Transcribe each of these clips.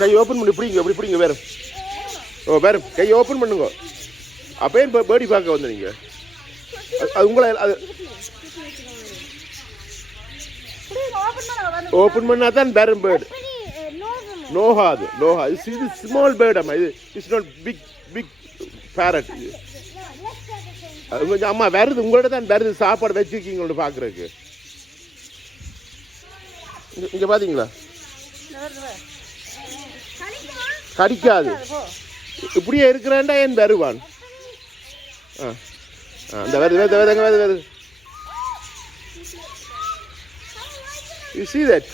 கை open பண்ணி பிடிங்க இப்படி பிடிங்க வேறு வேறு கையை ஓப்பன் பண்ணுங்க அப்போ ஏன் பேர்டி பார்க்க வந்து நீங்கள் அது உங்களை அது ஓப்பன் பண்ணால் தான் வேறு பேர்டு நோகாது இது ஸ்மால் பேர்டு அம்மா இது இட்ஸ் நாட் பிக் பேரட் இது அது கொஞ்சம் அம்மா வருது உங்கள்கிட்ட தான் வருது சாப்பாடு வச்சுருக்கீங்களோட பார்க்குறதுக்கு இங்கே பார்த்தீங்களா கடிக்காது இப்படியே இருக்கிறான்டா ஏன் வருவான் அந்த வருது You see that?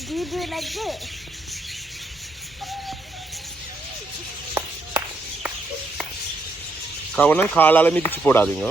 Do you do it like this? கவனம் காலால் மிதிச்சு போடாதீங்க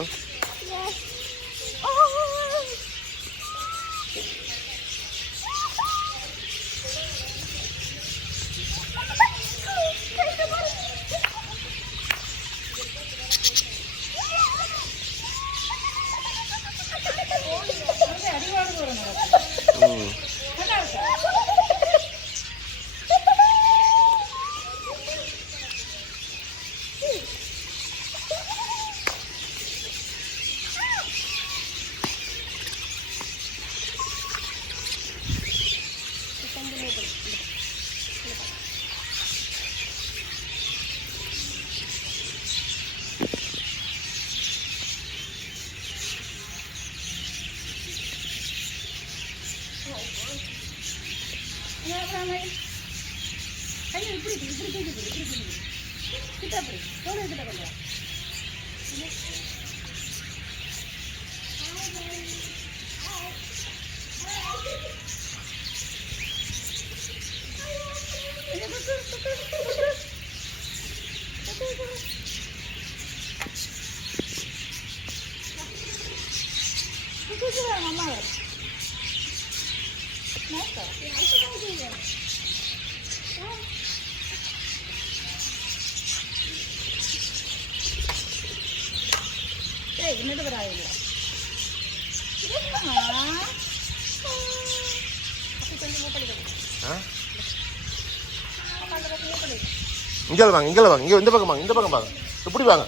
இங்கே வாங்க இங்கே இந்த பக்கம் வாங்க இப்படி வாங்க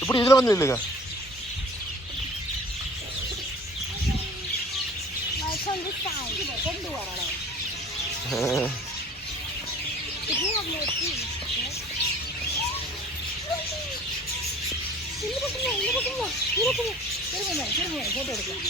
இப்படி இதில் வந்து இல்லைங்க போட்டோ எடுக்கலாம்